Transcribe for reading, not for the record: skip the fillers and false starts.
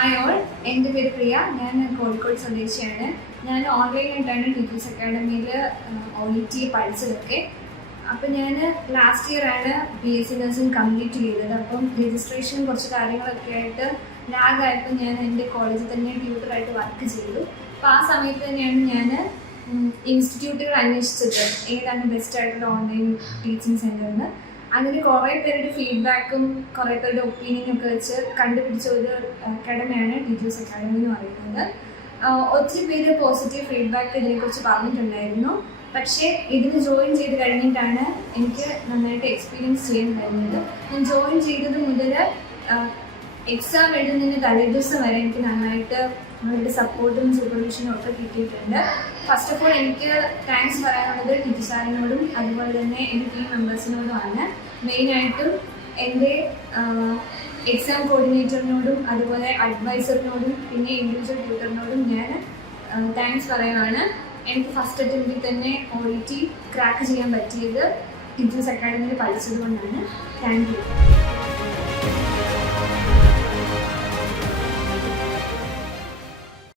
Hi all, എൻ്റെ പേര് പ്രിയ. ഞാൻ കോഴിക്കോട് സ്വദേശിയാണ്. ഞാൻ ഓൺലൈനായിട്ടാണ് ടീച്ചേഴ്സ് അക്കാഡമിയിൽ OET പഠിച്ചതൊക്കെ. അപ്പം ഞാൻ ലാസ്റ്റ് ഇയറാണ് BSc നഴ്സിംഗ് കംപ്ലീറ്റ് ചെയ്തത്. അപ്പം രജിസ്ട്രേഷൻ കുറച്ച് കാര്യങ്ങളൊക്കെ ആയിട്ട് ലാഗായപ്പോൾ ഞാൻ എൻ്റെ കോളേജിൽ തന്നെ ട്യൂട്ടറായിട്ട് വർക്ക് ചെയ്തു. അപ്പോൾ ആ സമയത്ത് തന്നെയാണ് ഞാൻ ഇൻസ്റ്റിറ്റ്യൂട്ടുകൾ അന്വേഷിച്ചത് ഏതാണ് ബെസ്റ്റ് ആയിട്ടുള്ള ഓൺലൈൻ ടീച്ചിങ് സെൻ്ററിന്. അങ്ങനെ കുറേ പേരുടെ ഫീഡ്ബാക്കും കുറേ പേരുടെ ഒപ്പീനിയനും ഒക്കെ വെച്ച് കണ്ടുപിടിച്ച ഒരു അക്കാഡമിയാണ് ടീച്ചേഴ്സ് അക്കാഡമി എന്ന് പറയുന്നത്. ഒത്തിരി പേര് പോസിറ്റീവ് ഫീഡ്ബാക്ക് ഇതിനെക്കുറിച്ച് പറഞ്ഞിട്ടുണ്ടായിരുന്നു. പക്ഷേ ഇതിന് ജോയിൻ ചെയ്ത് കഴിഞ്ഞിട്ടാണ് എനിക്ക് നന്നായിട്ട് എക്സ്പീരിയൻസ് ചെയ്യാൻ കഴിഞ്ഞത്. ഞാൻ ജോയിൻ ചെയ്തത് മുതൽ എക്സാം എഴുതുന്നതിന് തലേദിവസം വരെ എനിക്ക് നന്നായിട്ട് അവരുടെ സപ്പോർട്ടും സൂപ്പർവിഷനും ഒക്കെ കിട്ടിയിട്ടുണ്ട്. ഫസ്റ്റ് ഓഫ് ഓൾ എനിക്ക് താങ്ക്സ് പറയാനുള്ളത് ടീച്ചർ സാറിനോടും അതുപോലെ തന്നെ എൻ്റെ ടീം മെമ്പേഴ്സിനോടുമാണ്. മെയിനായിട്ടും എൻ്റെ എക്സാം കോർഡിനേറ്ററിനോടും അതുപോലെ അഡ്വൈസറിനോടും പിന്നെ ഇൻഡിവിജ്വൽ ട്യൂട്ടറിനോടും ഞാൻ താങ്ക്സ് പറയുകയാണ്. എനിക്ക് ഫസ്റ്റ് അറ്റംപ്റ്റിൽ തന്നെ OET ക്രാക്ക് ചെയ്യാൻ പറ്റിയത് ടീച്ചേഴ്സ് അക്കാഡമിയിൽ പഠിച്ചത് കൊണ്ടാണ്. Thank you.